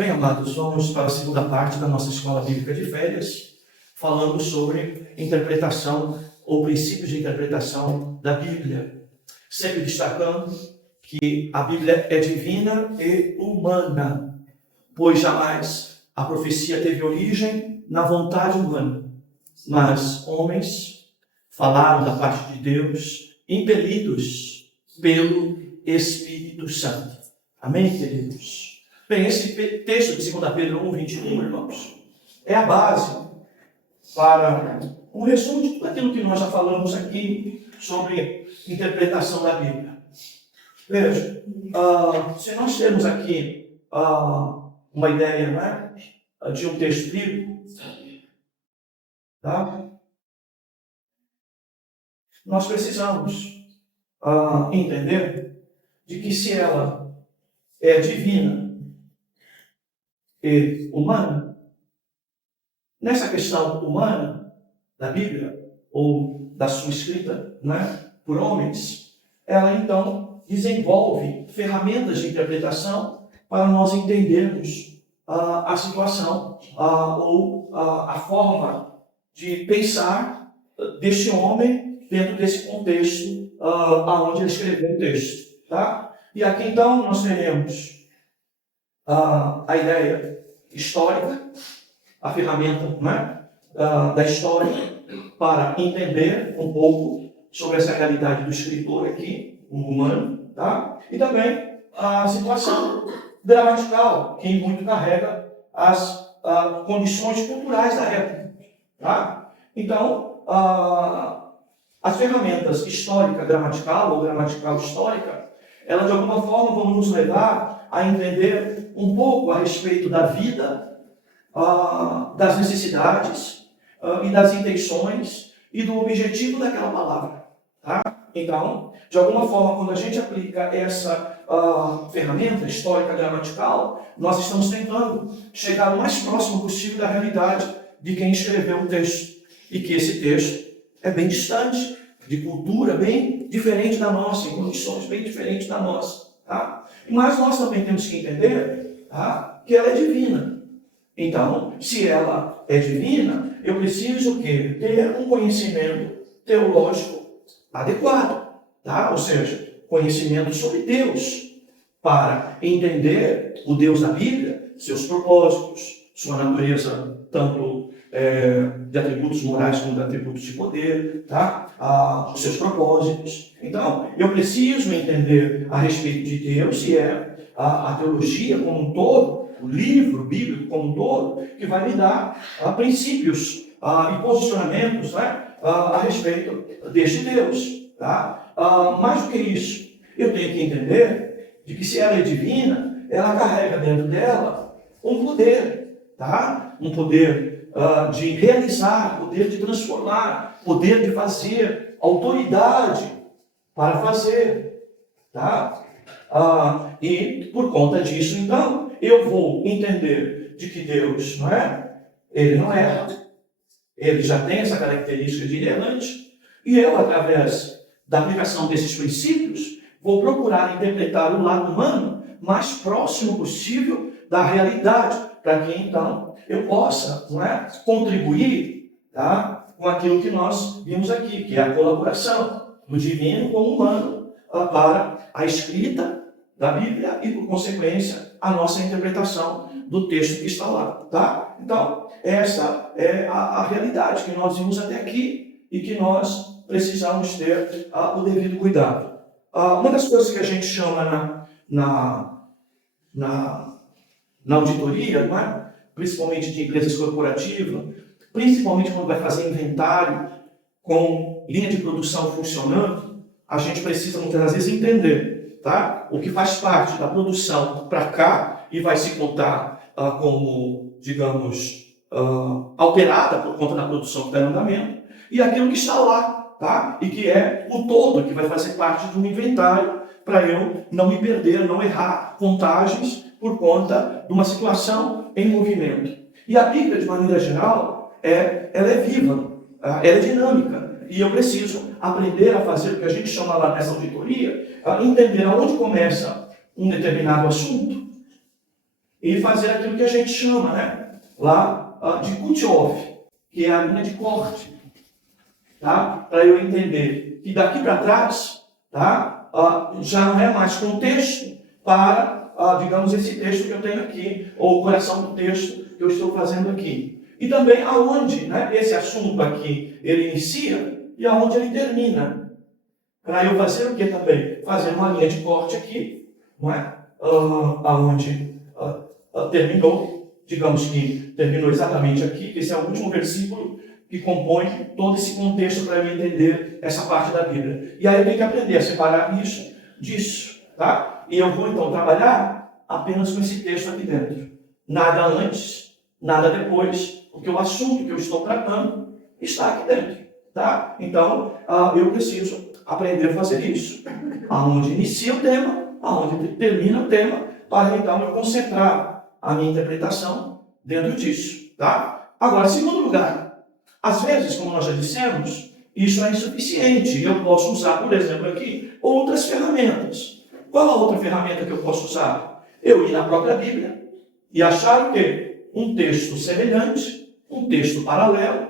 Bem, amados, vamos para a segunda parte da nossa escola bíblica de férias, falando sobre interpretação ou princípios de interpretação da Bíblia. Sempre destacando que a Bíblia é divina e humana, pois jamais a profecia teve origem na vontade humana, mas homens falaram da parte de Deus, impelidos pelo Espírito Santo. Amém, queridos? Bem, esse texto de 2 Pedro 1:21, irmãos, é a base para um resumo de tudo aquilo que nós já falamos aqui sobre interpretação da Bíblia. Veja, se nós temos aqui uma ideia, né, de um texto bíblico, tá? Nós precisamos entender de que se ela é divina e humana, nessa questão humana da Bíblia, ou da sua escrita, né, por homens, ela então desenvolve ferramentas de interpretação para nós entendermos a situação ou a forma de pensar deste homem dentro desse contexto aonde ele escreveu o texto. Tá? E aqui então nós teremos a ideia histórica, a ferramenta, né, da história para entender um pouco sobre essa realidade do escritor aqui, um humano, tá? E também a situação gramatical, que muito carrega as condições culturais da época. Tá? Então, as ferramentas histórica gramatical ou gramatical histórica, elas de alguma forma vão nos levar a entender um pouco a respeito da vida, das necessidades e das intenções e do objetivo daquela palavra. Tá? Então, de alguma forma, quando a gente aplica essa ferramenta histórica gramatical, nós estamos tentando chegar o mais próximo possível da realidade de quem escreveu o texto. E que esse texto é bem distante, de cultura bem diferente da nossa, em condições bem diferentes da nossa. Tá? Mas nós também temos que entender, tá, que ela é divina. Então, se ela é divina, eu preciso o quê? Ter um conhecimento teológico adequado. Tá? Ou seja, conhecimento sobre Deus, para entender o Deus da Bíblia, seus propósitos, sua natureza, tanto de atributos morais como de atributos de poder, tá? Os seus propósitos. Então, eu preciso entender a respeito de Deus, e é a teologia como um todo, o livro bíblico como um todo, que vai me dar princípios e posicionamentos, né, a respeito deste Deus. Tá? Mais do que isso, eu tenho que entender de que se ela é divina, ela carrega dentro dela um poder, tá? Um poder de realizar, poder de transformar, poder de fazer, autoridade para fazer. Tá? E por conta disso, então, eu vou entender de que Deus, não é? Ele não erra. Ele já tem essa característica de inerrante. E eu, através da aplicação desses princípios, vou procurar interpretar o lado humano mais próximo possível da realidade, para que então eu possa, não é, contribuir, tá, com aquilo que nós vimos aqui, que é a colaboração do divino com o humano para a escrita da Bíblia e, por consequência, a nossa interpretação do texto que está lá. Tá? Então, essa é a realidade que nós vimos até aqui e que nós precisamos ter o devido cuidado. Uma das coisas que a gente chama na auditoria, não é? Principalmente de empresas corporativas, principalmente quando vai fazer inventário com linha de produção funcionando, a gente precisa muitas vezes entender, tá? O que faz parte da produção para cá e vai se contar como, digamos, alterada por conta da produção que está em andamento, e aquilo que está lá, tá? E que é o todo, que vai fazer parte de um inventário para eu não me perder, não errar contagens por conta de uma situação em movimento. E a Bíblia, de maneira geral, ela é viva, ela é dinâmica. E eu preciso aprender a fazer o que a gente chama lá nessa auditoria, entender aonde começa um determinado assunto, e fazer aquilo que a gente chama, né, lá de cut-off, que é a linha de corte, tá? Para eu entender que daqui para trás, tá, já não é mais contexto para, digamos, esse texto que eu tenho aqui, ou o coração do texto que eu estou fazendo aqui. E também aonde, né, esse assunto aqui ele inicia e aonde ele termina. Para eu fazer o que também? Fazer uma linha de corte aqui, não é? Aonde terminou, digamos que terminou exatamente aqui, que esse é o último versículo que compõe todo esse contexto para eu entender essa parte da Bíblia. E aí eu tenho que aprender a separar isso disso, tá? E eu vou então trabalhar apenas com esse texto aqui dentro. Nada antes, nada depois, porque o assunto que eu estou tratando está aqui dentro, tá? Então, eu preciso aprender a fazer isso. Aonde inicia o tema, aonde termina o tema, para então eu concentrar a minha interpretação dentro disso, tá? Agora, em segundo lugar, às vezes, como nós já dissemos, isso é insuficiente. Eu posso usar, por exemplo, aqui, outras ferramentas. Qual a outra ferramenta que eu posso usar? Eu ir na própria Bíblia e achar o quê? Um texto semelhante, um texto paralelo,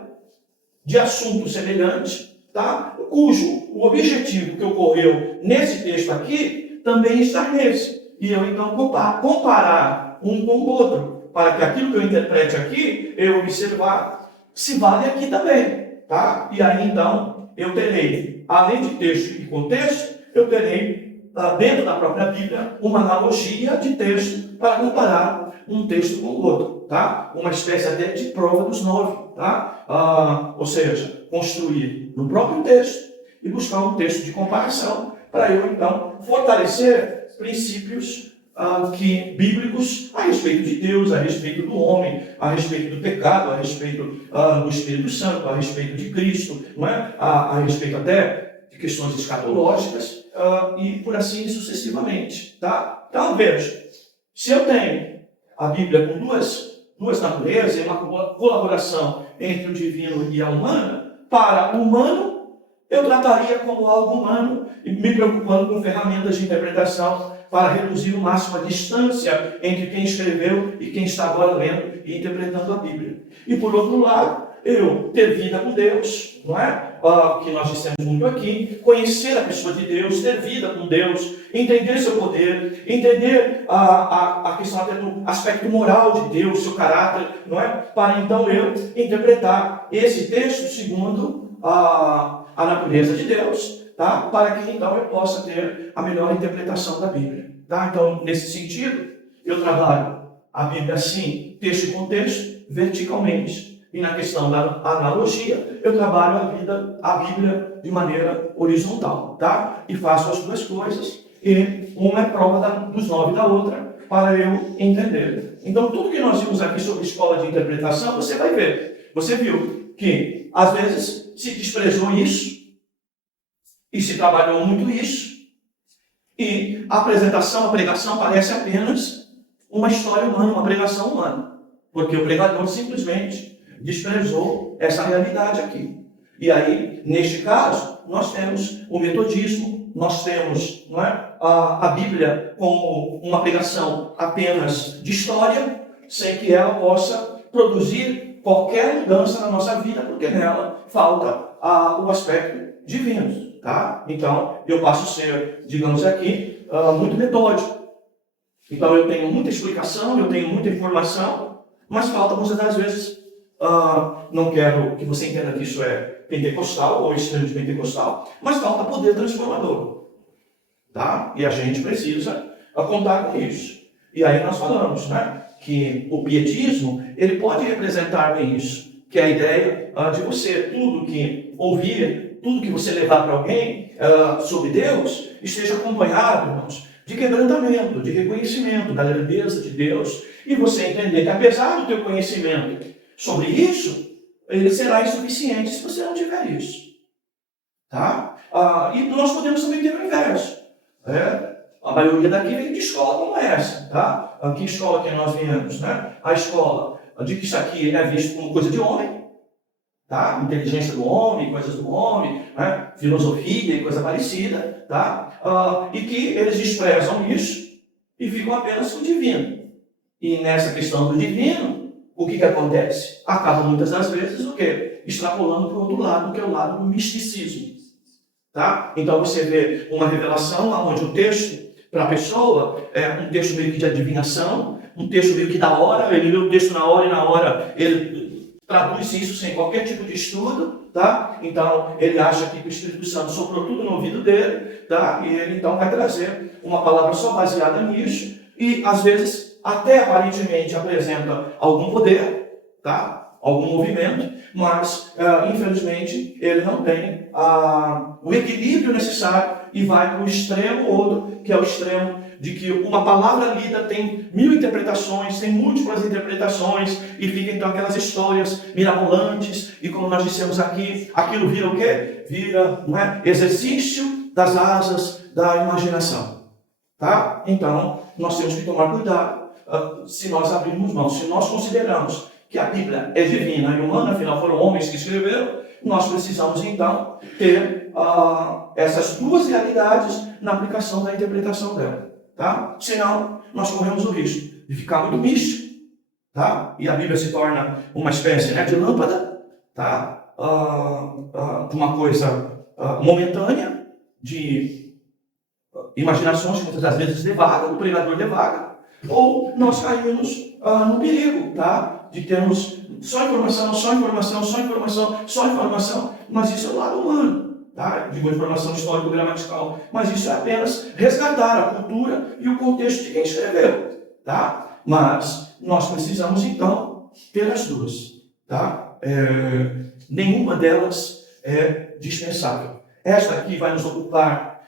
de assunto semelhante, tá? Cujo o objetivo que ocorreu nesse texto aqui também está nesse. E eu então comparar um com o outro, para que aquilo que eu interprete aqui, eu observar se vale aqui também, tá? E aí então eu terei, além de texto e contexto, eu terei dentro da própria Bíblia uma analogia de texto para comparar um texto com o outro, tá? Uma espécie até de prova dos 9, tá? Ou seja, construir no próprio texto e buscar um texto de comparação para eu então fortalecer princípios bíblicos a respeito de Deus, a respeito do homem, a respeito do pecado, a respeito do Espírito Santo, a respeito de Cristo, não é? A respeito até de questões escatológicas e por assim sucessivamente, tá? Então veja, se eu tenho a Bíblia com duas naturezas e uma colaboração entre o divino e a humana, para o humano eu trataria como algo humano, me preocupando com ferramentas de interpretação para reduzir o máximo a distância entre quem escreveu e quem está agora lendo e interpretando a Bíblia. E por outro lado, eu ter vida com Deus, não é? Que nós dissemos muito aqui, conhecer a pessoa de Deus, ter vida com Deus, entender seu poder, entender a questão até do aspecto moral de Deus, seu caráter, não é? Para então eu interpretar esse texto segundo a natureza de Deus, tá? Para que então eu possa ter a melhor interpretação da Bíblia, tá? Então, nesse sentido, eu trabalho a Bíblia assim, texto e contexto, verticalmente. E na questão da analogia, eu trabalho a Bíblia de maneira horizontal, tá? E faço as duas coisas, e uma é prova dos 9 da outra, para eu entender. Então, tudo que nós vimos aqui sobre escola de interpretação, você vai ver. Você viu que, às vezes, se desprezou isso, e se trabalhou muito isso, e a apresentação, a pregação parece apenas uma história humana, uma pregação humana, porque o pregador simplesmente desprezou essa realidade aqui. E aí, neste caso, nós temos o metodismo, nós temos, não é, a Bíblia como uma pregação apenas de história, sem que ela possa produzir qualquer mudança na nossa vida, porque nela falta o aspecto divino. Tá? Então, eu passo a ser, digamos aqui, muito metódico. Então, eu tenho muita explicação, eu tenho muita informação, mas falta muitas das vezes, não quero que você entenda que isso é pentecostal ou extremo de pentecostal, mas falta poder transformador. Tá? E a gente precisa contar com isso. E aí nós falamos, né, que o pietismo, ele pode representar bem isso, que é a ideia de você, tudo que ouvir, tudo que você levar para alguém sobre Deus, esteja acompanhado, irmãos, de quebrantamento, de reconhecimento da grandeza de Deus, e você entender que apesar do teu conhecimento sobre isso, ele será insuficiente se você não tiver isso. Tá? E nós podemos também ter o inverso. A maioria daqui vem de escola como essa. Tá? Que escola que nós viemos? Né? A escola de que isso aqui é visto como coisa de homem, tá? Inteligência do homem, coisas do homem, né? Filosofia e coisa parecida, tá? E que eles desprezam isso e ficam apenas com o divino. E nessa questão do divino, o que acontece? Acaba muitas das vezes o quê? Extrapolando para o outro lado, que é o lado do misticismo. Tá? Então você vê uma revelação onde o texto, para a pessoa, é um texto meio que de adivinhação, um texto meio que da hora, ele lê o texto na hora e na hora ele traduz isso sem qualquer tipo de estudo, tá? Então ele acha que o Espírito Santo soprou tudo no ouvido dele, tá? E ele então vai trazer uma palavra só baseada nisso, e às vezes até aparentemente apresenta algum poder, tá? Algum movimento, mas infelizmente ele não tem o equilíbrio necessário e vai para o extremo outro, que é o extremo de que uma palavra lida tem 1000 interpretações, tem múltiplas interpretações, e fica então aquelas histórias mirabolantes, e como nós dissemos aqui, aquilo vira o quê? Vira, não é? Exercício das asas da imaginação. Tá? Então, nós temos que tomar cuidado se nós abrirmos mão, se nós consideramos que a Bíblia é divina e humana, afinal foram homens que escreveram, nós precisamos então ter essas duas realidades na aplicação da interpretação dela. Tá? Senão, nós corremos o risco de ficar muito místico, tá? E a Bíblia se torna uma espécie, né, de lâmpada, tá? De uma coisa momentânea, de imaginações que muitas das vezes devagam, o pregador devaga, ou nós caímos no perigo, tá? De termos só informação, só informação, só informação, só informação, mas isso é o lado humano. Tá? Digo informação histórico-gramatical, mas isso é apenas resgatar a cultura e o contexto de quem escreveu. Tá? Mas nós precisamos, então, ter as duas. Tá? Nenhuma delas é dispensável. Esta aqui vai nos ocupar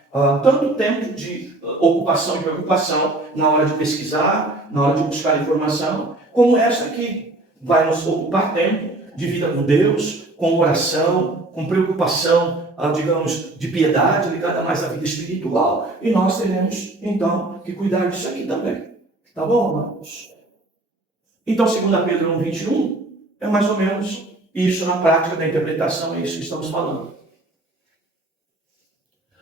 tanto tempo de ocupação e preocupação na hora de pesquisar, na hora de buscar informação, como esta aqui vai nos ocupar tempo de vida com Deus, com oração, com preocupação, digamos, de piedade, ligada mais à vida espiritual, e nós teremos, então, que cuidar disso aqui também. Tá bom, irmãos? Então, 2 Pedro 1,21, é mais ou menos isso na prática da interpretação, é isso que estamos falando.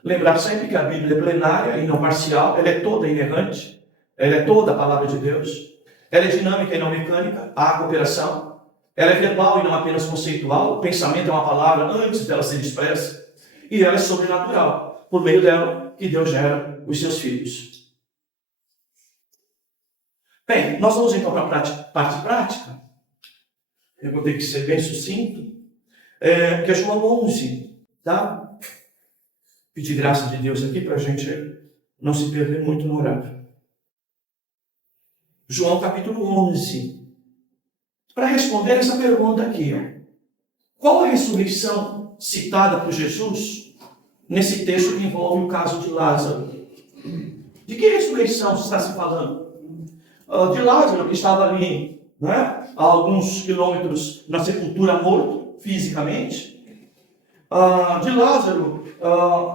Lembrar sempre que a Bíblia é plenária e não parcial, ela é toda inerrante, ela é toda a palavra de Deus, ela é dinâmica e não mecânica, há cooperação, ela é verbal e não apenas conceitual, o pensamento é uma palavra antes dela ser expressa, e ela é sobrenatural, por meio dela que Deus gera os seus filhos. Bem, nós vamos então para a parte prática. Eu vou ter que ser bem sucinto, que é João 11, tá? Pedir graça de Deus aqui para a gente não se perder muito no horário. João capítulo 11. Para responder essa pergunta aqui, qual a ressurreição citada por Jesus nesse texto que envolve o caso de Lázaro? De que ressurreição está se falando? De Lázaro, que estava ali, né, a alguns quilômetros na sepultura, morto fisicamente. De Lázaro,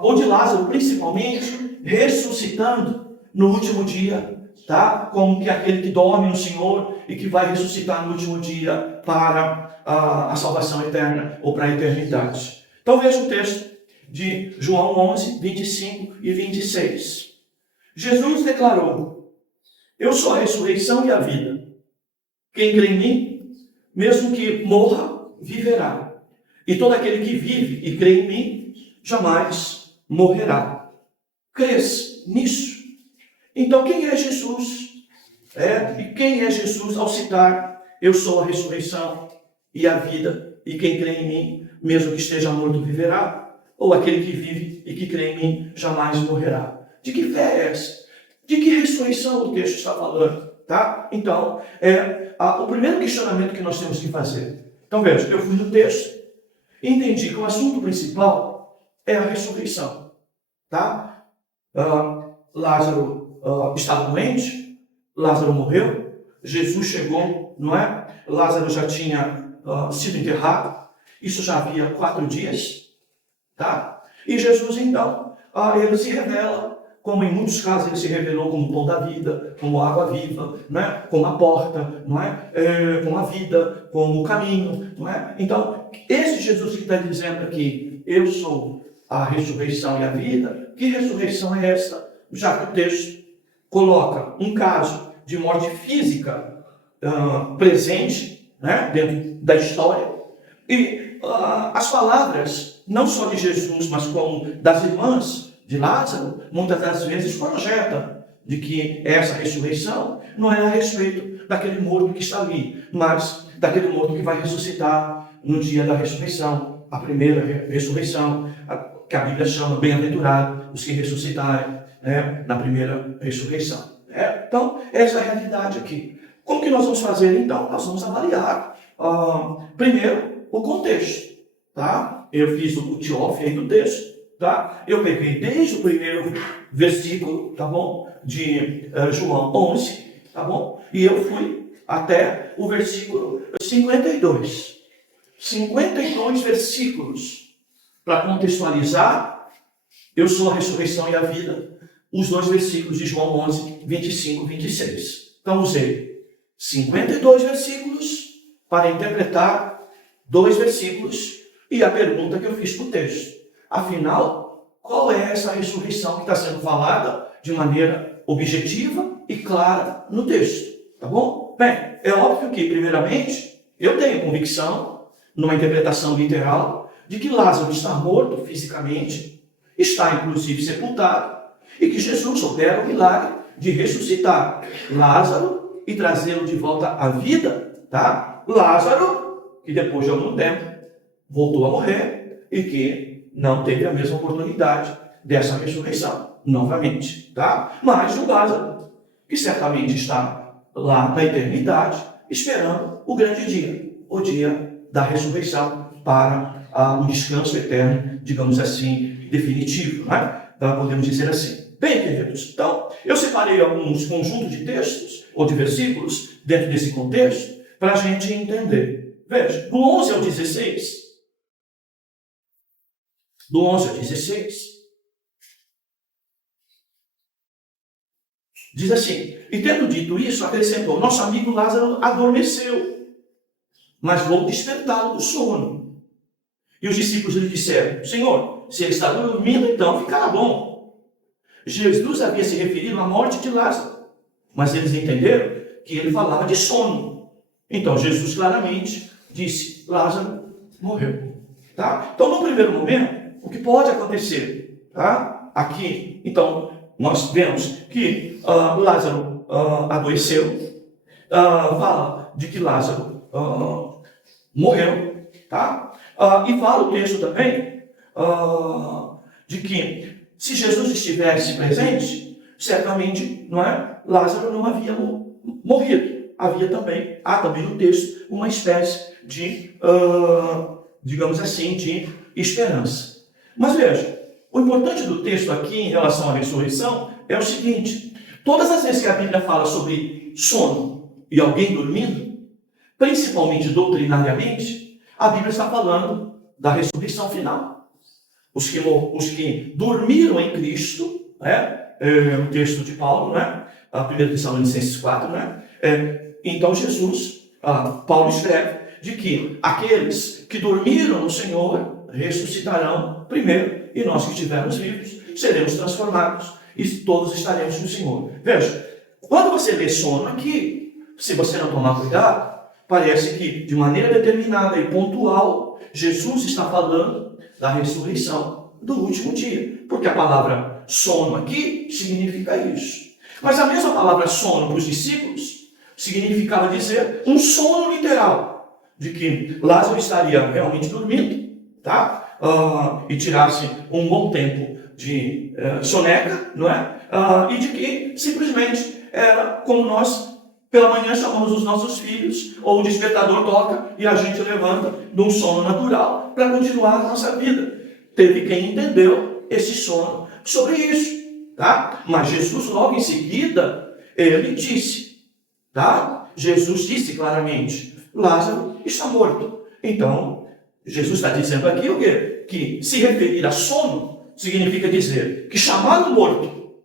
ou de Lázaro principalmente, ressuscitando no último dia, tá? Como que aquele que dorme no Senhor e que vai ressuscitar no último dia para a salvação eterna ou para a eternidade. Então veja o texto de João 11, 25 e 26. Jesus declarou: eu sou a ressurreição e a vida. Quem crê em mim, mesmo que morra, viverá. E todo aquele que vive e crê em mim, jamais morrerá. Crês nisso? Então, quem é Jesus? E quem é Jesus ao citar: eu sou a ressurreição e a vida, e quem crê em mim, mesmo que esteja morto, viverá? Ou aquele que vive e que crê em mim, jamais morrerá? De que fé é essa? De que ressurreição o texto está falando? Tá? Então, o primeiro questionamento que nós temos que fazer. Então, veja, eu fui no texto e entendi que o assunto principal é a ressurreição. Tá? Lázaro estava doente, Lázaro morreu, Jesus chegou, não é? Lázaro já tinha sido enterrado, isso já havia 4 dias, tá? E Jesus então, ele se revela, como em muitos casos ele se revelou como o pão da vida, como a água viva, não é? Como a porta, não é? Como a vida, como o caminho, não é? Então, esse Jesus que está dizendo aqui: eu sou a ressurreição e a vida, que ressurreição é essa? Já que o texto coloca um caso de morte física presente, né, dentro da história. E as palavras, não só de Jesus, mas como das irmãs de Lázaro, muitas das vezes projeta de que essa ressurreição não é a respeito daquele morto que está ali, mas daquele morto que vai ressuscitar no dia da ressurreição, a primeira ressurreição, que a Bíblia chama bem-aventurado os que ressuscitarem, né, na primeira ressurreição. Então, essa é a realidade aqui. Como que nós vamos fazer, então? Nós vamos avaliar, primeiro, o contexto. Tá? Eu fiz o tiof aí do texto. Tá? Eu peguei desde o primeiro versículo, tá bom? De João 11, tá bom? E eu fui até o versículo 52. 52 versículos para contextualizar. Eu sou a ressurreição e a vida. Os dois versículos de João 11, 25 e 26. Então, usei 52 versículos para interpretar 2 versículos e a pergunta que eu fiz para o texto. Afinal, qual é essa ressurreição que está sendo falada de maneira objetiva e clara no texto? Tá bom? Bem, é óbvio que, primeiramente, eu tenho convicção, numa interpretação literal, de que Lázaro está morto fisicamente, está inclusive sepultado, e que Jesus opera o milagre de ressuscitar Lázaro e trazê-lo de volta à vida, tá? Lázaro, que depois de algum tempo voltou a morrer e que não teve a mesma oportunidade dessa ressurreição, novamente, tá? Mas o Lázaro, que certamente está lá na eternidade, esperando o grande dia, o dia da ressurreição para um descanso eterno, digamos assim, definitivo, né? Então, podemos dizer assim. Bem, queridos, então, eu separei alguns conjuntos de textos ou de versículos dentro desse contexto para a gente entender. Veja, do 11 ao 16, do 11 ao 16, diz assim: e tendo dito isso, acrescentou, nosso amigo Lázaro adormeceu, mas vou despertá-lo do sono. E os discípulos lhe disseram, Senhor, se ele está dormindo, então ficará bom. Jesus havia se referido à morte de Lázaro, mas eles entenderam que ele falava de sono. Então Jesus claramente disse, Lázaro morreu. Tá? Então, no primeiro momento, o que pode acontecer? Tá? Aqui, então, nós vemos que Lázaro adoeceu, fala de que Lázaro morreu, tá? E fala o texto também de que se Jesus estivesse presente, certamente, não é? Lázaro não havia morrido. Há também no texto uma espécie de, digamos assim, de esperança. Mas veja, o importante do texto aqui em relação à ressurreição é o seguinte: todas as vezes que a Bíblia fala sobre sono e alguém dormindo, principalmente doutrinariamente, a Bíblia está falando da ressurreição final. Os que dormiram em Cristo, né? O texto de Paulo, né? 1 Tessalonicenses 4, né? Então Jesus, Paulo escreve de que aqueles que dormiram no Senhor ressuscitarão primeiro, e nós que estivermos vivos seremos transformados e todos estaremos no Senhor. Veja, quando você lê sono aqui, se você não tomar cuidado, parece que de maneira determinada e pontual, Jesus está falando da ressurreição do último dia. Porque a palavra sono aqui significa isso. Mas a mesma palavra sono para os discípulos significava dizer um sono literal, de que Lázaro estaria realmente dormindo, tá? E tirasse um bom tempo de soneca, não é? E de que simplesmente era como nós pela manhã chamamos os nossos filhos, ou o despertador toca e a gente levanta de um sono natural para continuar a nossa vida. Teve quem entendeu esse sono sobre isso, tá? Mas Jesus logo em seguida, ele disse, tá? Jesus disse claramente, Lázaro está morto. Então, Jesus está dizendo aqui o quê? Que se referir a sono significa dizer que chamar o morto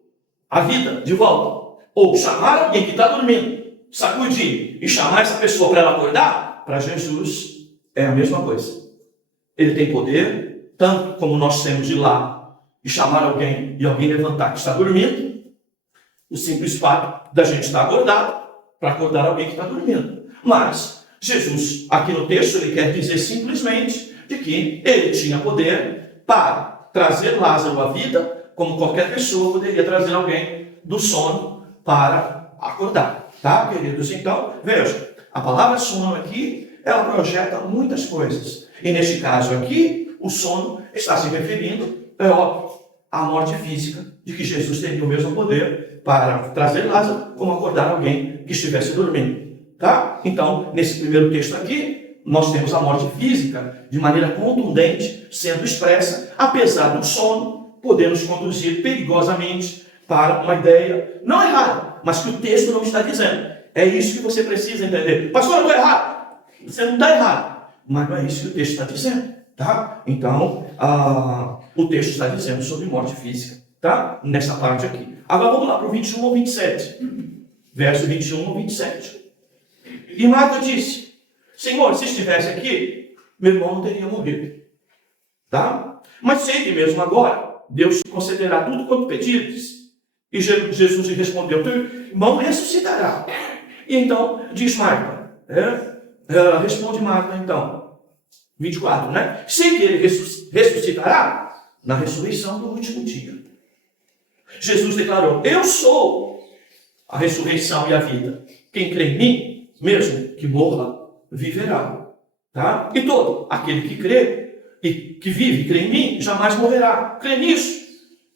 à vida de volta, ou chamar alguém que está dormindo, sacudir e chamar essa pessoa para ela acordar, para Jesus é a mesma coisa. Ele tem poder, tanto como nós temos de ir lá e chamar alguém e alguém levantar que está dormindo, o simples fato da gente estar acordado para acordar alguém que está dormindo. Mas Jesus, aqui no texto, ele quer dizer simplesmente de que ele tinha poder para trazer Lázaro à vida, como qualquer pessoa poderia trazer alguém do sono para acordar. Tá, queridos? Então, veja, a palavra sono aqui, ela projeta muitas coisas. E neste caso aqui, o sono está se referindo, é óbvio, à morte física, de que Jesus teria o mesmo poder para trazer Lázaro, como acordar alguém que estivesse dormindo. Tá? Então, nesse primeiro texto aqui, nós temos a morte física de maneira contundente sendo expressa, apesar do sono poder nos conduzir perigosamente para uma ideia não errada, mas que o texto não está dizendo. É isso que você precisa entender. Pastor, eu estou errado. Você não está errado, mas não é isso que o texto está dizendo. Tá? Então, o texto está dizendo sobre morte física. Tá? Nessa parte aqui. Agora vamos lá para o 21 ao 27. Verso 21 ao 27. E Marta disse: Senhor, se estivesse aqui, meu irmão não teria morrido. Tá? Mas sei que mesmo agora, Deus te concederá tudo quanto pedires. E Jesus lhe respondeu: teu irmão ressuscitará. E então, diz Marta, responde Marta então, 24, né? Sei que ele ressuscitará na ressurreição do último dia. Jesus declarou: eu sou a ressurreição e a vida. Quem crê em mim, mesmo que morra, viverá. Tá? E todo aquele que crê e que vive e crê em mim, jamais morrerá. Crê nisso?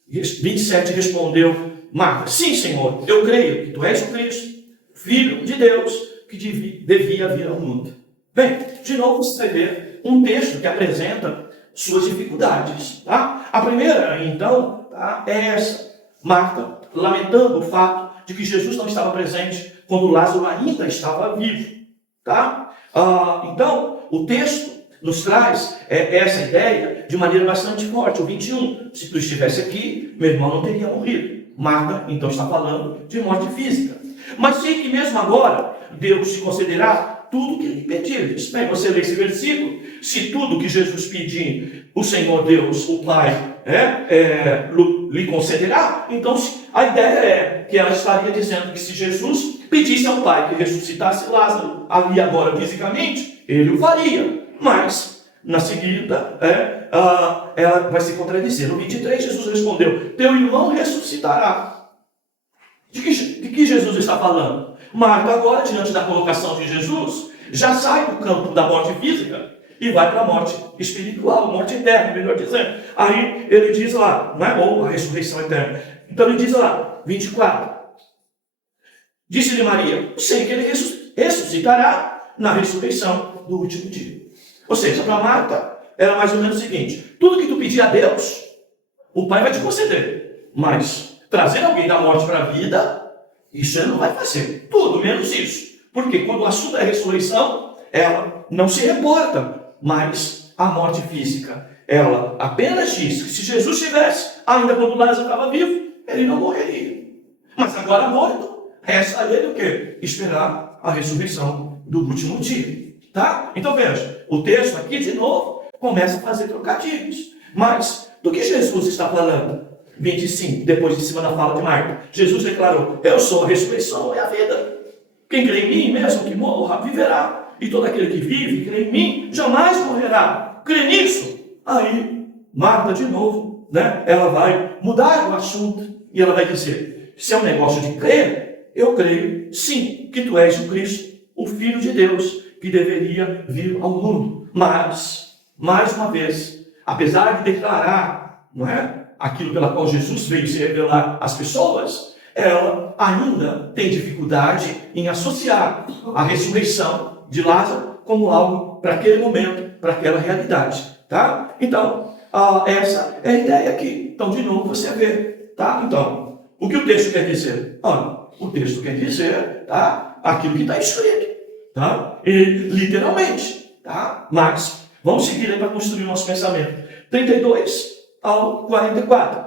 27 respondeu Marta: sim, Senhor, eu creio que tu és o Cristo, Filho de Deus, que devia vir ao mundo. Bem, de novo você vai ver um texto que apresenta suas dificuldades. Tá? A primeira, então, tá, é essa. Marta lamentando o fato de que Jesus não estava presente quando Lázaro ainda estava vivo. Tá? Então, o texto nos traz essa ideia de maneira bastante forte. O 21, se tu estivesse aqui, meu irmão não teria morrido. Marta, então, está falando de morte física. Mas sei que mesmo agora, Deus te concederá tudo o que lhe pedires. Bem, você lê esse versículo, se tudo que Jesus pedir, o Senhor Deus, o Pai, lhe concederá, então a ideia é que ela estaria dizendo que se Jesus pedisse ao Pai que ressuscitasse Lázaro ali agora fisicamente, ele o faria. Mas, na seguida, ela vai se contradizer. No 23, Jesus respondeu: teu irmão ressuscitará. De que Jesus está falando? Marta agora, diante da colocação de Jesus, já sai do campo da morte física e vai para a morte espiritual, morte eterna, melhor dizendo. Aí ele diz lá, não é? Ou a ressurreição eterna. Então ele diz lá, 24. Disse-lhe Maria: sei que ele ressuscitará na ressurreição do último dia. Ou seja, para Marta, era mais ou menos o seguinte: tudo que tu pedir a Deus, o Pai vai te conceder. Mas trazer alguém da morte para a vida, isso ele não vai fazer. Tudo menos isso. Porque quando o assunto é a ressurreição, ela não se reporta. Mas a morte física, ela apenas diz que se Jesus tivesse, ainda quando Lázaro estava vivo, ele não morreria. Mas agora morto, resta a ele o quê? Esperar a ressurreição do último dia. Tá? Então veja, o texto aqui de novo começa a fazer trocadilhos. Mas do que Jesus está falando? 25, depois de cima da fala de Marta, Jesus declarou: eu sou a ressurreição e a vida. Quem crê em mim, mesmo que morra, viverá. E todo aquele que vive e crê em mim, jamais morrerá. Crê nisso? Aí, Marta de novo, né? Ela vai mudar o assunto e ela vai dizer: se é um negócio de crer, eu creio sim que tu és o Cristo, o Filho de Deus, que deveria vir ao mundo. Mas, mais uma vez, apesar de declarar, não é, aquilo pela qual Jesus veio se revelar às pessoas, ela ainda tem dificuldade em associar a ressurreição de Lázaro como algo para aquele momento, para aquela realidade. Tá? Então, essa é a ideia aqui. Então, de novo, você vê. Tá? Então, o que o texto quer dizer? Olha, o texto quer dizer, tá, aquilo que está escrito. Tá? E, literalmente. Tá? Mas, vamos seguir aí para construir o nosso pensamento. 32 ao 44.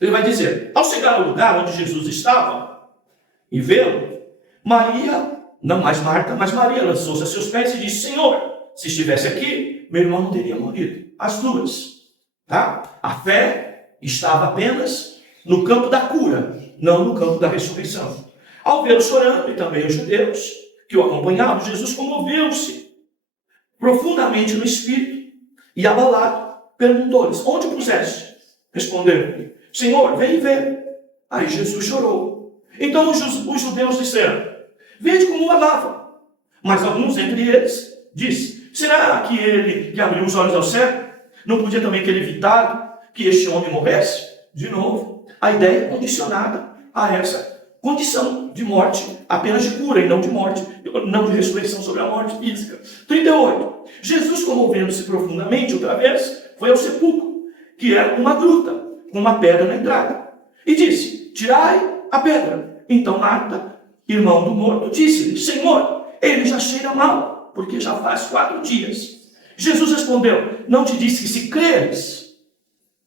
Ele vai dizer: ao chegar ao lugar onde Jesus estava e vê-lo, Maria, não mais Marta, mas Maria lançou-se a seus pés e disse: Senhor, se estivesse aqui, meu irmão não teria morrido. As duas. Tá? A fé estava apenas no campo da cura, não no campo da ressurreição. Ao vê-lo chorando, e também os judeus que o acompanhavam, Jesus comoveu-se profundamente no espírito e abalado, perguntou-lhes: onde o puseste? Responderam-lhe: Senhor, vem e vê. Aí Jesus chorou. Então os judeus disseram: vede como o amava. Mas alguns entre eles disse: será que ele que abriu os olhos ao cego não podia também ter evitado que este homem morresse? De novo, a ideia é condicionada a essa condição de morte, apenas de cura e não de morte, não de ressurreição sobre a morte física. 38. Jesus, comovendo-se profundamente outra vez, foi ao sepulcro, que era uma gruta, com uma pedra na entrada, e disse: tirai a pedra. Então Marta, irmão do morto, disse-lhe: Senhor, ele já cheira mal, porque já faz 4 dias. Jesus respondeu: não te disse que se creres,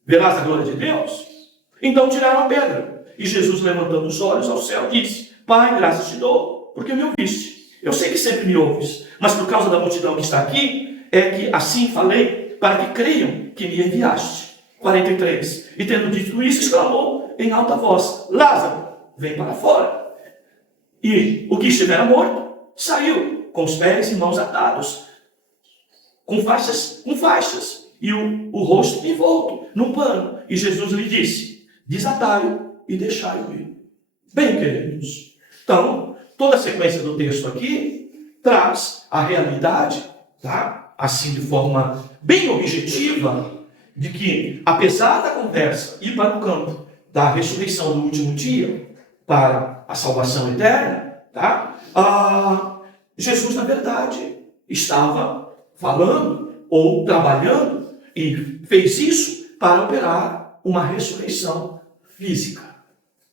verás a glória de Deus? Então tiraram a pedra. E Jesus, levantando os olhos ao céu, disse: Pai, graças te dou, porque me ouviste. Eu sei que sempre me ouves, mas por causa da multidão que está aqui, é que assim falei, para que creiam que me enviaste. 43. E tendo dito isso, exclamou em alta voz: Lázaro, vem para fora. E o que estivera morto saiu, com os pés e mãos atados, com faixas, e o rosto envolto num pano. E Jesus lhe disse: desatai-o e deixai-o ir. Bem, queridos, então, toda a sequência do texto aqui traz a realidade, tá? Assim, de forma bem objetiva, de que, apesar da conversa ir para o campo da ressurreição do último dia, para a salvação eterna, tá? Jesus, na verdade, estava falando ou trabalhando e fez isso para operar uma ressurreição física.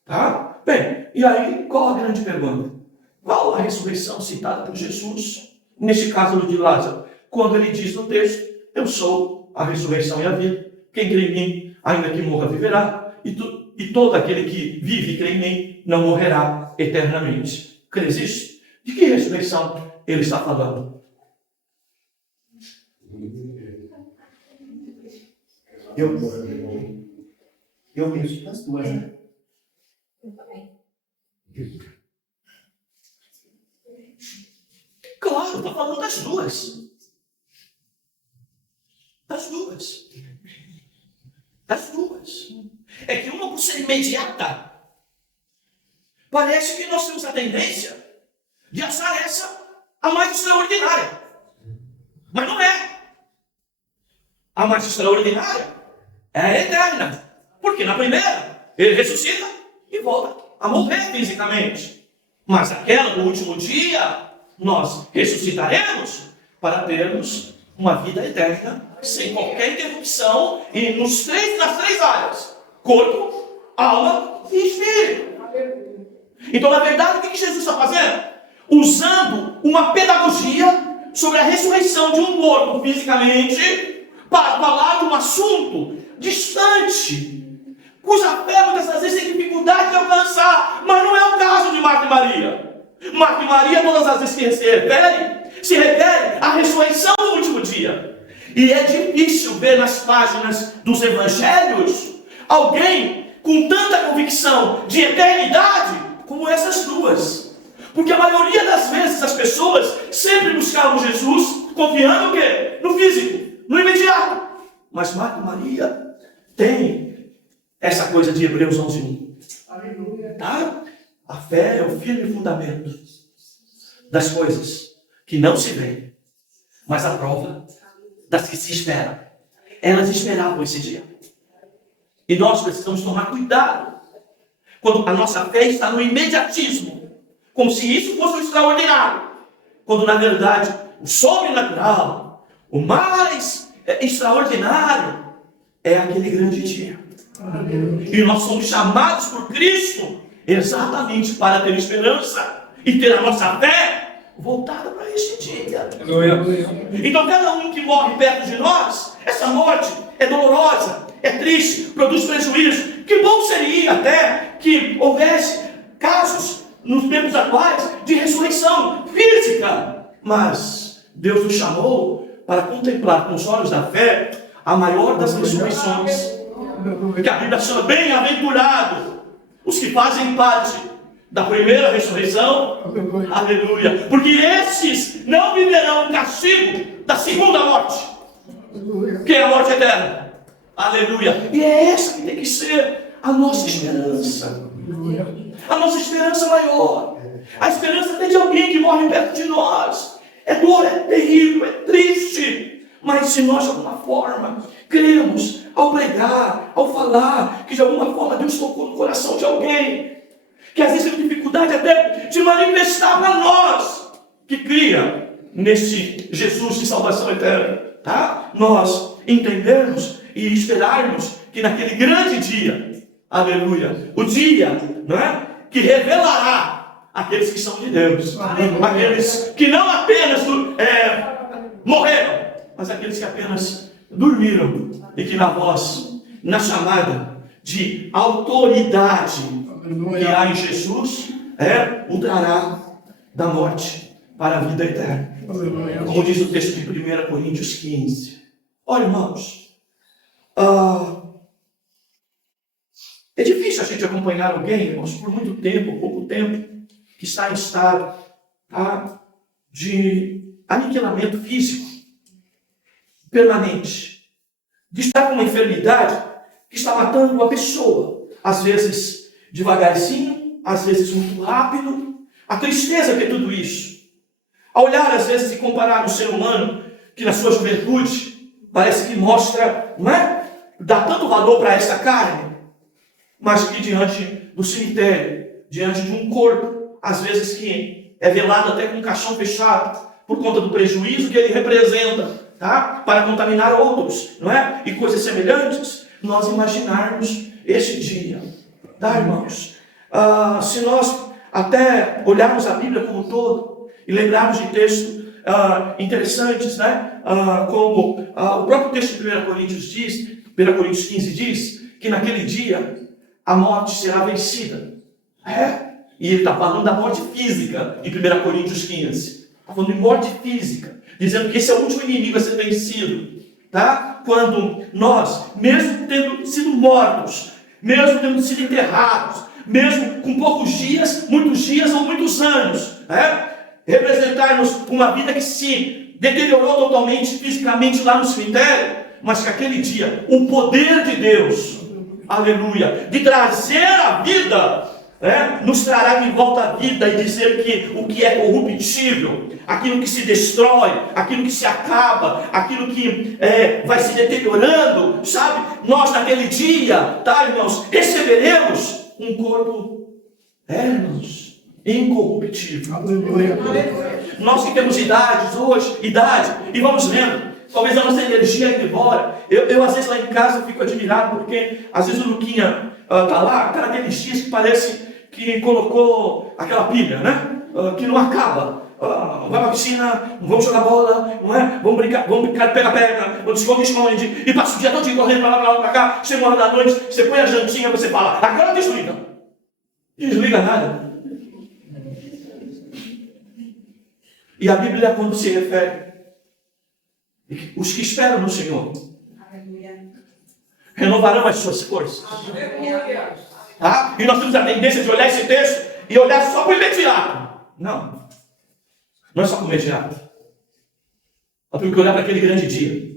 Tá? Bem, e aí, qual a grande pergunta? Qual a ressurreição citada por Jesus, neste caso de Lázaro, quando ele diz no texto: eu sou a ressurreição e a vida, quem crê em mim, ainda que morra, viverá, e todo aquele que vive e crê em mim, não morrerá eternamente. Crês isso? De que ressurreição ele está falando? Eu penso nas duas, né? Claro, está falando das duas. Das duas. Das duas. É que uma, por ser imediata, parece que nós temos a tendência de achar essa a mais extraordinária. Mas não é. A mais extraordinária é a eterna. Porque na primeira, ele ressuscita e volta a morrer fisicamente. Mas aquela do último dia, nós ressuscitaremos para termos uma vida eterna, sem qualquer interrupção, e nas três áreas: corpo, alma e espírito. Então, na verdade, o que Jesus está fazendo? Usando uma pedagogia sobre a ressurreição de um morto fisicamente, para falar de um assunto distante, cuja fé muitas das vezes tem dificuldade de alcançar, mas não é o caso de Marta e Maria. Marta e Maria, todas as vezes que se refere à ressurreição do último dia. E é difícil ver nas páginas dos evangelhos alguém com tanta convicção de eternidade como essas duas. Porque a maioria das vezes as pessoas sempre buscavam Jesus confiando no quê? No físico, no imediato. Mas Marta e Maria têm essa coisa de Hebreus 11:1. Tá? A fé é o firme fundamento das coisas que não se veem, mas a prova das que se esperam. Elas esperavam esse dia. E nós precisamos tomar cuidado quando a nossa fé está no imediatismo, como se isso fosse o extraordinário, quando na verdade o sobrenatural, o mais extraordinário, é aquele grande dia. E nós somos chamados por Cristo exatamente para ter esperança e ter a nossa fé voltada para este dia. Então cada um que morre perto de nós, essa morte é dolorosa, é triste, produz prejuízo. Que bom seria até que houvesse casos nos tempos atuais de ressurreição física, mas Deus nos chamou para contemplar com os olhos da fé a maior das ressurreições, Que a Bíblia chama bem-aventurado os que fazem parte da primeira ressurreição. Aleluia. Porque esses não viverão o castigo da segunda morte, que é a morte eterna. Aleluia. E é essa que tem que ser a nossa esperança. A nossa esperança maior. A esperança até de alguém que morre perto de nós. É dor, é terrível, é triste. Mas se nós de alguma forma cremos, ao pregar, ao falar, que de alguma forma Deus tocou no coração de alguém, que às vezes tem dificuldade até de manifestar para nós, que cria nesse Jesus de salvação eterna, tá? Nós entendermos e esperarmos que naquele grande dia, aleluia, o dia, não é? Que revelará aqueles que são de Deus, aqueles que não apenas morreram, mas aqueles que apenas dormiram e que na voz, na chamada de autoridade que há em Jesus, o trará da morte para a vida eterna. Como diz o texto de 1 Coríntios 15. Olha, irmãos, é difícil a gente acompanhar alguém, irmãos, por muito tempo, pouco tempo, que está em estado de aniquilamento físico permanente, de estar com uma enfermidade que está matando a pessoa, às vezes devagarzinho, às vezes muito rápido. A tristeza que é tudo isso. A olhar às vezes e comparar um ser humano que na sua juventude parece que mostra, não é? Dá tanto valor para essa carne, mas que diante do cemitério, diante de um corpo, às vezes que é velado até com um caixão fechado, por conta do prejuízo que ele representa, tá? Para contaminar outros, não é? E coisas semelhantes, nós imaginarmos esse dia, tá, irmãos? Se nós até olharmos a Bíblia como um todo e lembrarmos de textos interessantes, né? Como o próprio texto de 1 Coríntios diz, 1 Coríntios 15 diz, que naquele dia a morte será vencida. E ele está falando da morte física em 1 Coríntios 15. Está falando de morte física, dizendo que esse é o último inimigo a ser vencido. Tá? Quando nós, mesmo tendo sido mortos, mesmo tendo sido enterrados, mesmo com poucos dias, muitos dias ou muitos anos, representarmos uma vida que se deteriorou totalmente fisicamente lá no cemitério, mas que aquele dia o poder de Deus, aleluia, de trazer a vida, nos trará de volta a vida e dizer que o que é corruptível, aquilo que se destrói, aquilo que se acaba, aquilo que vai se deteriorando, sabe? Nós naquele dia, tá, irmãos, receberemos um corpo, irmãos, incorruptível. Aleluia. Nós que temos idade, e vamos lendo, talvez a nossa energia é embora. Eu às vezes lá em casa fico admirado, porque às vezes o Luquinha tá lá, tá naqueles dias que parece que colocou aquela pilha, né? Que não acaba. Vai pra piscina, vamos jogar bola, não é? Vamos brincar de pega-pega, vamos esconde-esconde, e passa o dia todo correndo pra lá, pra cá, chega uma hora da noite, você põe a jantinha, você fala, agora desliga. Desliga nada. E a Bíblia, quando se refere, os que esperam no Senhor, renovarão as suas forças. E nós temos a tendência de olhar esse texto e olhar só para o imediato. Não. Não é só para o imediato. Nós temos que olhar para aquele grande dia,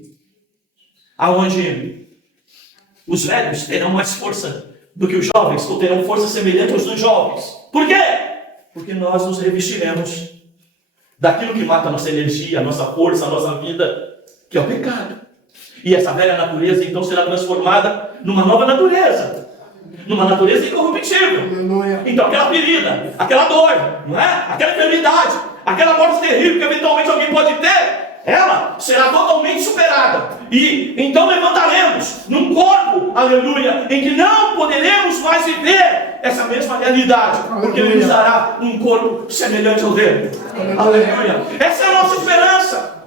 aonde os velhos terão mais força do que os jovens, ou terão força semelhante aos dos jovens. Por quê? Porque nós nos revestiremos daquilo que mata a nossa energia, a nossa força, a nossa vida, que é o pecado. E essa velha natureza então será transformada numa nova natureza. Numa natureza incorruptível. Então aquela ferida, aquela dor, não é? Aquela enfermidade, aquela morte terrível que eventualmente alguém pode ter, ela será totalmente superada. E então levantaremos num corpo, aleluia, em que não poderemos mais viver essa mesma realidade, porque Ele nos dará um corpo semelhante ao dele. Aleluia. Essa é a nossa esperança.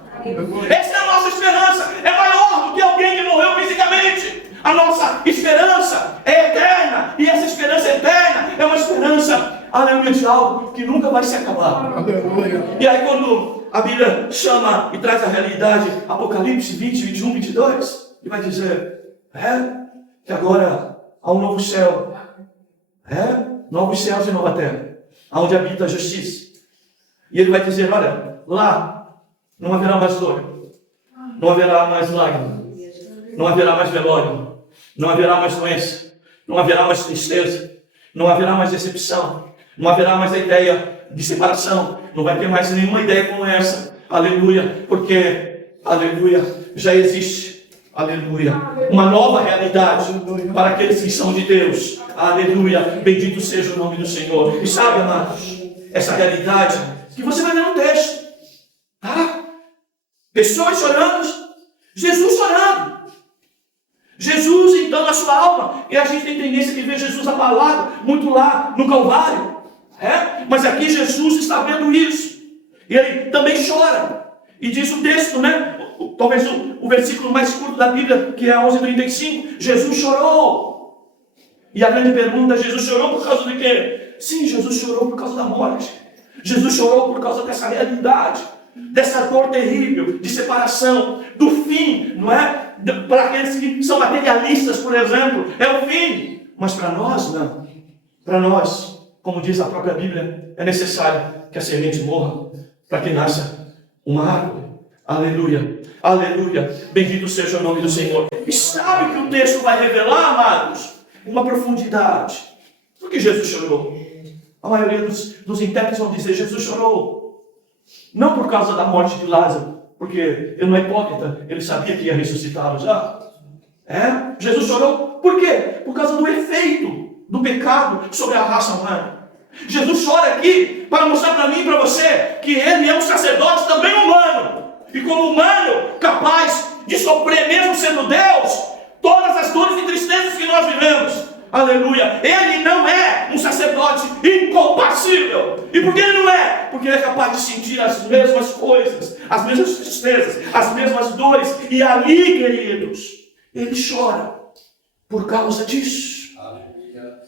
Essa é a nossa esperança. É maior do que alguém que morreu fisicamente. A nossa esperança é eterna. E essa esperança eterna é uma esperança, aleluia, de algo que nunca vai se acabar. Aleluia. E aí quando a Bíblia chama e traz a realidade, Apocalipse 20, 21, 22, e vai dizer, que agora há um novo céu, novos céus e nova terra, onde habita a justiça. E ele vai dizer, olha, lá não haverá mais dor, não haverá mais lágrima, não haverá mais velório, não haverá mais doença, não haverá mais tristeza, não haverá mais decepção, não haverá mais a ideia de separação, não vai ter mais nenhuma ideia como essa, aleluia, porque, aleluia, já existe, aleluia, uma nova realidade para aqueles que são de Deus, aleluia, bendito seja o nome do Senhor. E sabe, amados, essa realidade que você vai ver no texto, tá? Pessoas chorando, Jesus chorando. Jesus, então, na sua alma, e a gente tem tendência de ver Jesus abalado, muito lá no Calvário, mas aqui Jesus está vendo isso, e ele também chora, e diz o texto, talvez o versículo mais curto da Bíblia, que é 11:35, Jesus chorou, e a grande pergunta, Jesus chorou por causa de quê? Sim, Jesus chorou por causa da morte, Jesus chorou por causa dessa realidade, dessa dor terrível, de separação, do fim, não é? Para aqueles que são materialistas, por exemplo, é o fim. Mas para nós, não. Para nós, como diz a própria Bíblia, é necessário que a semente morra para que nasça uma árvore. Aleluia, aleluia, bendito seja o nome do Senhor. E sabe que o texto vai revelar, amados, uma profundidade. Por que Jesus chorou? A maioria dos intérpretes vão dizer, Jesus chorou não por causa da morte de Lázaro, porque ele não é hipócrita, ele sabia que ia ressuscitá-lo já. Jesus chorou, por quê? Por causa do efeito do pecado sobre a raça humana. Jesus chora aqui para mostrar para mim e para você que ele é um sacerdote também humano. E como humano, capaz de sofrer, mesmo sendo Deus, todas as dores e tristezas que nós vivemos. Aleluia. Ele não é um sacerdote incompassível. E por que ele não é? Porque ele é capaz de sentir as mesmas coisas, as mesmas tristezas, as mesmas dores. E ali, queridos, ele chora por causa disso.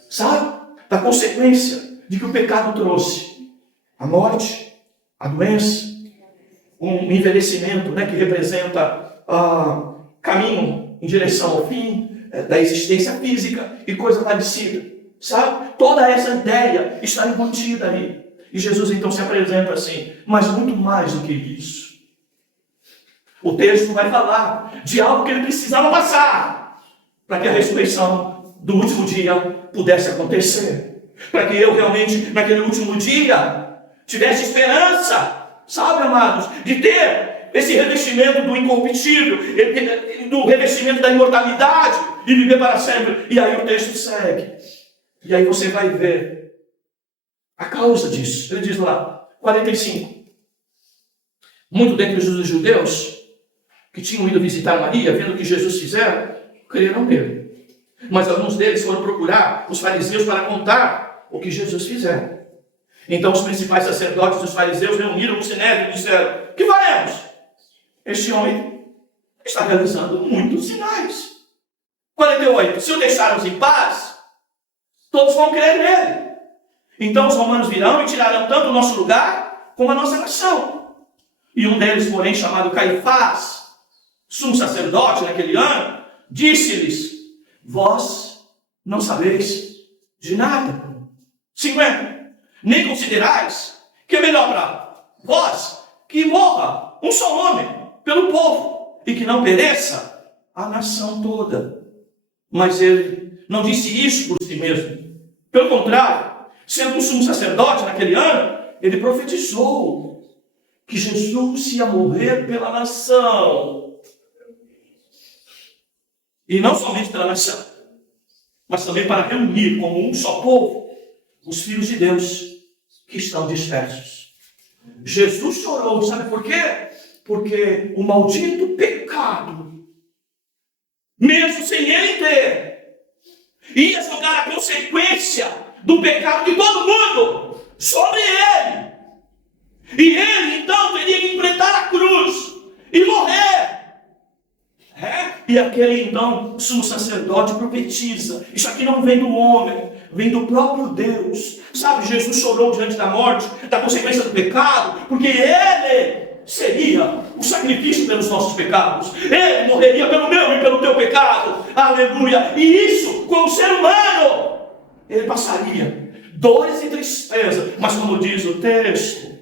Sabe? Da consequência de que o pecado trouxe a morte, a doença, um envelhecimento, que representa caminho em direção ao fim da existência física e coisa parecida, sabe? Toda essa ideia está embutida aí. E Jesus então se apresenta assim, mas muito mais do que isso. O texto vai falar de algo que ele precisava passar para que a ressurreição do último dia pudesse acontecer. Para que eu realmente, naquele último dia, tivesse esperança, sabe, amados, de ter esse revestimento do incorruptível, do revestimento da imortalidade e viver para sempre. E aí o texto segue. E aí você vai ver a causa disso. Ele diz lá, 45. Muito dentre os judeus que tinham ido visitar Maria, vendo o que Jesus fizera, creram nele. Mas alguns deles foram procurar os fariseus para contar o que Jesus fizera. Então os principais sacerdotes dos fariseus reuniram no Sinédrio e disseram, que faremos? Este homem está realizando muitos sinais. 48. Se o deixarmos em paz, todos vão crer nele. Então os romanos virão e tirarão tanto o nosso lugar como a nossa nação. E um deles, porém, chamado Caifás, sumo sacerdote naquele ano, disse-lhes, vós não sabeis de nada. 50. Nem considerais que é melhor para vós que morra um só homem pelo povo, e que não pereça a nação toda. Mas ele não disse isso por si mesmo. Pelo contrário, sendo um sumo sacerdote naquele ano, ele profetizou que Jesus ia morrer pela nação. E não somente pela nação, mas também para reunir como um só povo os filhos de Deus que estão dispersos. Jesus chorou, sabe por quê? Porque o maldito pecado, mesmo sem ele ter, ia jogar a consequência do pecado de todo mundo sobre ele. E ele então teria que enfrentar a cruz e morrer. E aquele então sumo sacerdote profetiza. Isso aqui não vem do homem, vem do próprio Deus. Sabe, Jesus chorou diante da morte, da consequência do pecado, porque ele seria o sacrifício pelos nossos pecados. Ele morreria pelo meu e pelo teu pecado. Aleluia. E isso, como ser humano, ele passaria dores e tristeza. Mas como diz o texto,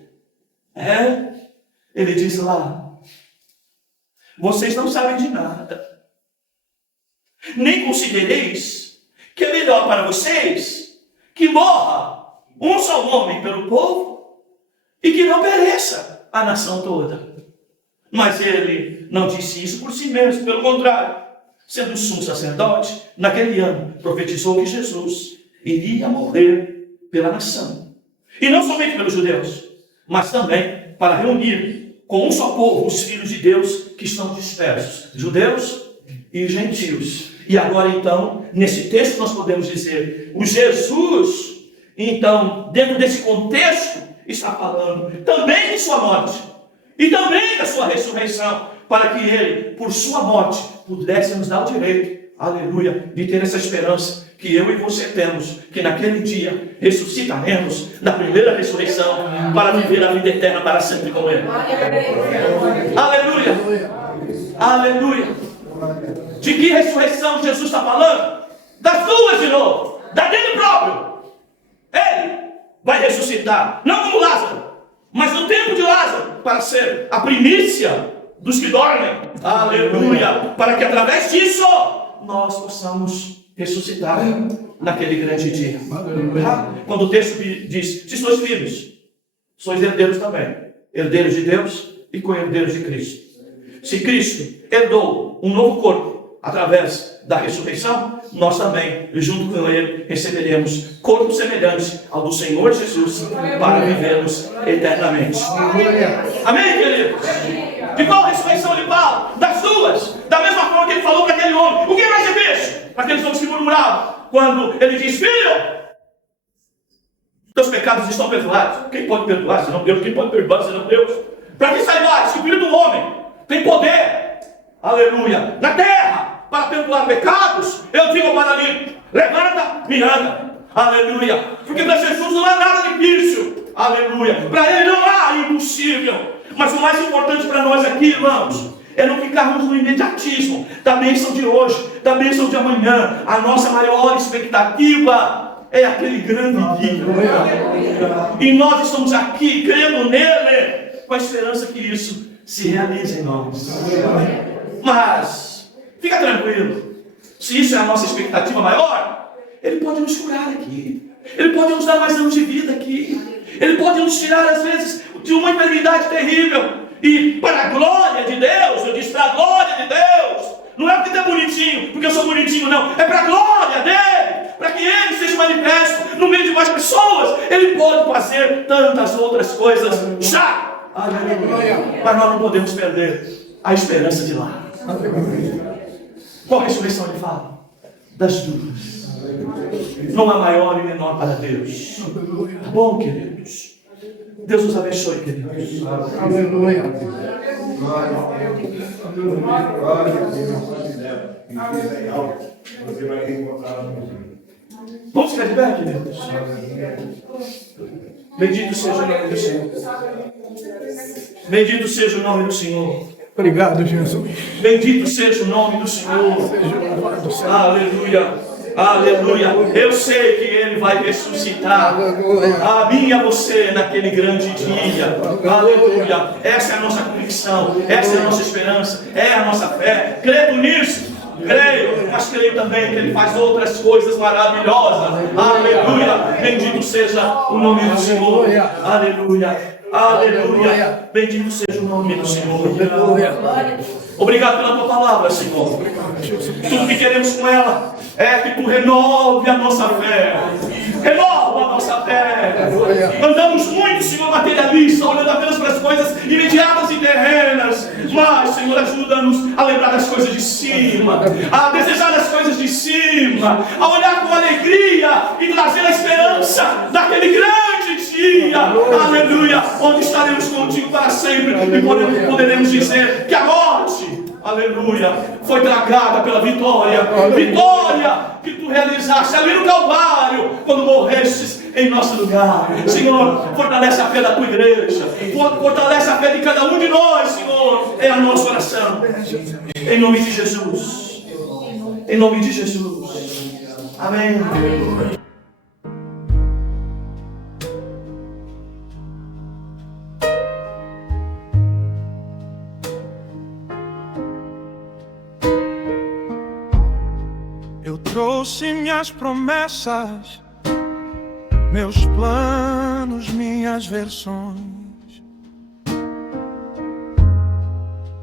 ele diz lá, vocês não sabem de nada, nem considereis que é melhor para vocês que morra um só homem pelo povo e que não pereça a nação toda. Mas ele não disse isso por si mesmo, pelo contrário, sendo sumo sacerdote, naquele ano profetizou que Jesus iria morrer pela nação, e não somente pelos judeus, mas também para reunir com um só povo os filhos de Deus que estão dispersos, judeus e gentios. E agora então, nesse texto nós podemos dizer, o Jesus, então, dentro desse contexto, está falando também de sua morte e também da sua ressurreição, para que ele, por sua morte, pudesse nos dar o direito, aleluia, de ter essa esperança que eu e você temos, que naquele dia ressuscitaremos na primeira ressurreição para viver a vida eterna para sempre com ele. Aleluia, aleluia. De que ressurreição Jesus está falando? Das duas de novo, da dele próprio. Ele vai ressuscitar, não como Lázaro, mas no tempo de Lázaro, para ser a primícia dos que dormem. Aleluia. Para que através disso nós possamos ressuscitar naquele grande dia. Quando o texto diz, se sois filhos, sois herdeiros também, herdeiros de Deus e co-herdeiros de Cristo. Se Cristo herdou um novo corpo através da ressurreição, nós também, junto com ele, receberemos corpo semelhante ao do Senhor Jesus para vivermos eternamente. Amém, queridos? De qual ressurreição ele fala? Das duas. Da mesma forma que ele falou para aquele homem. O que mais é peixe? Para aqueles homens que murmuravam. Quando ele diz, filho, teus pecados estão perdoados. Quem pode perdoar senão Deus? Quem pode perdoar senão Deus? Para que saibais que o Filho do Homem tem poder, aleluia, na terra, para perdoar pecados, eu digo para ele, levanta e anda, aleluia. Porque para Jesus não há nada difícil, aleluia. Para ele não há impossível. Mas o mais importante para nós aqui, irmãos, é não ficarmos no imediatismo da bênção de hoje, da bênção de amanhã. A nossa maior expectativa é aquele grande dia. E nós estamos aqui crendo nele, com a esperança que isso se realize em nós. Mas, fica tranquilo, se isso é a nossa expectativa maior, ele pode nos curar aqui. Ele pode nos dar mais anos de vida aqui. Ele pode nos tirar, às vezes, de uma enfermidade terrível. E para a glória de Deus, eu disse para a glória de Deus. Não é porque é bonitinho, porque eu sou bonitinho, não. É para a glória dele, para que ele seja manifesto no meio de mais pessoas. Ele pode fazer tantas outras coisas já. Aleluia. Mas nós não podemos perder a esperança de lá. Qual ressurreição ele fala? Das duas. Não há maior e menor para Deus. Tá bom, queridos? Deus os abençoe, queridos. Aleluia. Vamos ficar de pé, queridos? Bendito seja o nome do Senhor. Bendito seja o nome do Senhor. Obrigado, Jesus. Bendito seja o nome do Senhor. Aleluia. Aleluia. Eu sei que ele vai ressuscitar a mim e a você naquele grande dia. Aleluia. Essa é a nossa convicção. Essa é a nossa esperança. É a nossa fé. Creio nisso. Creio, mas creio também que ele faz outras coisas maravilhosas. Aleluia. Bendito seja o nome do Senhor. Aleluia. Aleluia. Bendito seja o nome do Senhor. Obrigado pela tua palavra, Senhor. Tudo que queremos com ela é que tu renove a nossa fé. Renova a nossa fé. Andamos muito, Senhor, materialista, olhando apenas para as coisas imediatas e terrenas. Mas, Senhor, ajuda-nos a lembrar das coisas de cima, a desejar as coisas de cima, a olhar com alegria e trazer a esperança daquele grande dia. Aleluia. Onde estaremos contigo para sempre e poderemos dizer que a morte, aleluia, foi tragada pela vitória. Vitória que tu realizaste ali no Calvário, quando morrestes em nosso lugar. Senhor, fortalece a fé da tua igreja. Fortalece a fé de cada um de nós, Senhor. É a nossa oração. Em nome de Jesus. Em nome de Jesus. Amém. Eu trouxe minhas promessas, meus planos, minhas versões.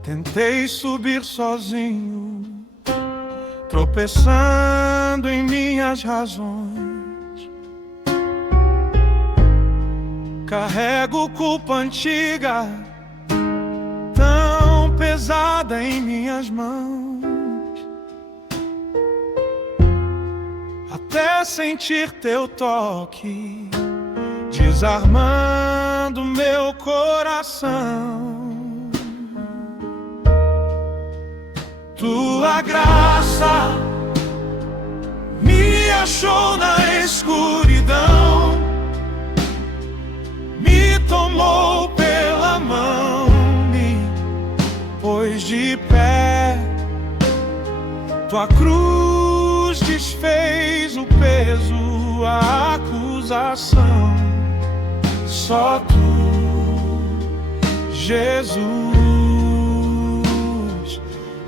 Tentei subir sozinho, tropeçando em minhas razões. Carrego culpa antiga, tão pesada em minhas mãos. Até sentir teu toque, desarmando meu coração. Tua graça me achou na escuridão, me tomou pela mão, me pôs de pé. Tua cruz desfez o peso, a acusação. Só tu, Jesus,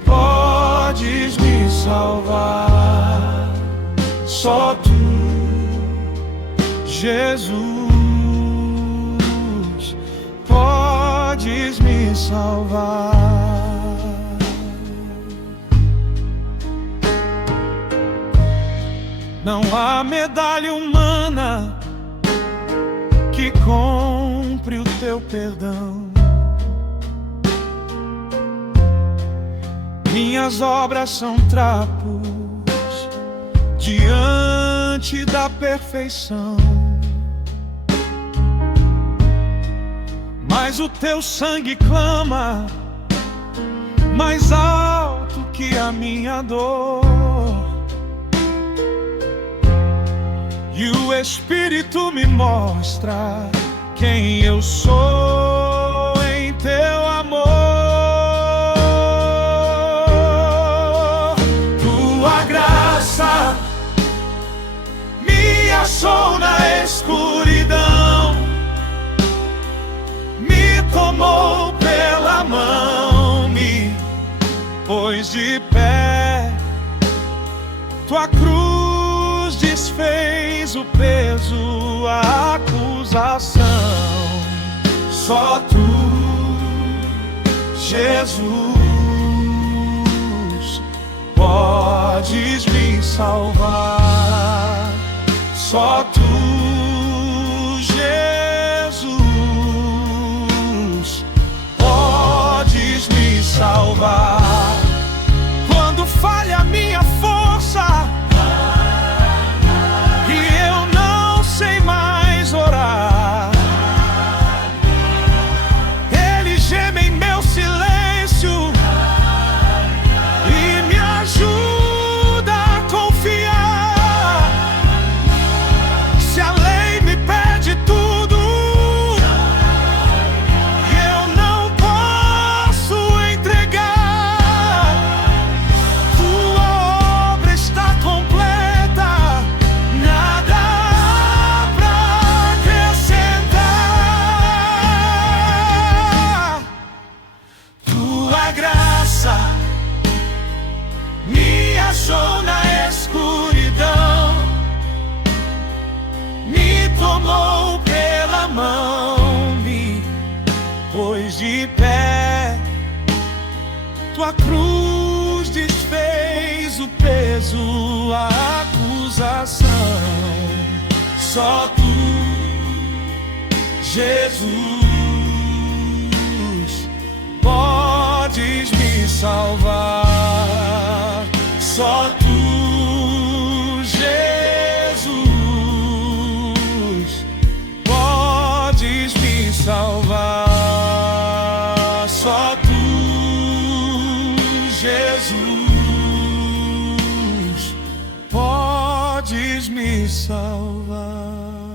podes me salvar. Só tu, Jesus, podes me salvar. Não há medalha humana que compre o teu perdão. Minhas obras são trapos diante da perfeição, mas o teu sangue clama mais alto que a minha dor. E o Espírito me mostra quem eu sou em teu amor. Tua graça me achou na escuridão, me tomou pela mão, me pôs de pé. Tua cruz desfez o peso, a acusação. Só tu, Jesus, podes me salvar. Só tu, Jesus, podes me salvar. Quando falha a minha força e eu não sei mais orar, Ele geme em meu silêncio e me ajuda a confiar. Se a lei me pede tudo e eu não posso entregar, tua obra está completa, nada há pra acrescentar. Tua graça me achou na escuridão, me tomou pela mão, me pôs de pé. Tua cruz desfez o peso, a acusação. Só tu, Jesus, podes me salvar. Só tu, Jesus, podes me salvar. Só tu, Jesus, podes me salvar.